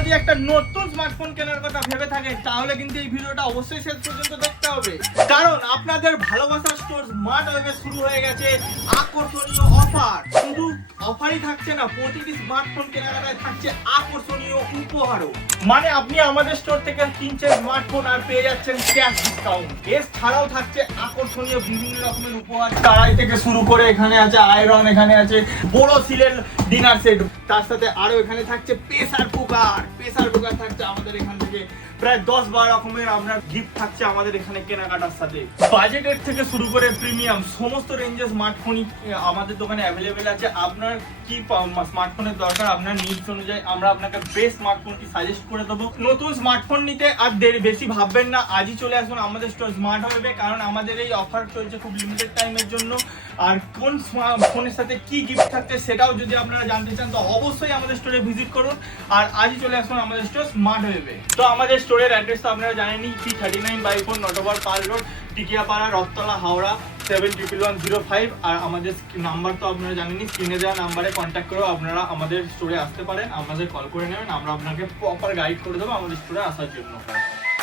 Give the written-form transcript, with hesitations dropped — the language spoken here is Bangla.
যদি একটা নতুন স্মার্টফোন কেনার কথা ভেবে থাকেন তাহলে কিন্তু এই ভিডিওটা অবশ্যই শেষ পর্যন্ত দেখতে হবে, কারণ আপনাদের ভালোবাসার স্টোর স্মার্ট ওয়েবে শুরু হয়ে গেছে আকর্ষণীয় অফার। শুধু অফারই থাকছে না, প্রতিটি স্মার্টফোন কেনাকাটায় থাকছে আকর্ষণীয় উপহারও। মানে আপনি আমাদের স্টোর থেকে কিনছেন স্মার্টফোন আর পেয়ে যাচ্ছেন ক্যাশ ডিসকাউন্ট। এছাড়াও থাকছে আকর্ষণীয় বিভিন্ন রকমের উপহার, কড়াই থেকে শুরু করে এখানে আছে আয়রন, এখানে আছে বড় সিলের ডিনার সেট, তার সাথে আরো এখানে থাকছে প্রেসার কুকার থাকছে আমাদের এখান থেকে প্রায় 10-12 রকমের আপনার গিফট থাকছে আমাদের এখানে কেনাকাটার সাথে। বাজেটের থেকে শুরু করে প্রিমিয়াম সমস্ত রেঞ্জের স্মার্টফোনই আমাদের দোকানে অ্যাভেলেবেল আছে। আপনার কি স্মার্টফোনের দরকার, আপনার নিডস অনুযায়ী আমরা আপনাকে বেস্ট স্মার্টফোনটি সাজেস্ট করে দেবো। নতুন স্মার্টফোন নিতে আর বেশি ভাববেন না, আজই চলে আসুন আমাদের স্টোর স্মার্ট ওয়েবে, কারণ আমাদের এই অফার চলছে খুব লিমিটেড টাইমের জন্য। আর কোন ফোনের সাথে কি গিফট থাকছে সেটাও যদি আপনারা জানতে চান তো অবশ্যই আমাদের স্টোরে ভিজিট করুন আর আজই চলে আসুন আমাদের স্টোর স্মার্ট ওয়েবে। তো আমাদের স্টোরের অ্যাড্রেস তো আপনারা জানেনই, P39/4 নটবর পাল রোড, টিকিয়াপাড়া, রথতলা, হাওড়া 711105। আর আমাদের নাম্বার তো আপনারা জানেনই, স্ক্রিনে দেওয়া নাম্বারে কন্ট্যাক্ট করেও আপনারা আমাদের স্টোরে আসতে পারেন, আমাদের কল করে নেবেন, আমরা আপনাকে প্রপার গাইড করে দেবো আমাদের স্টোরে আসার জন্য।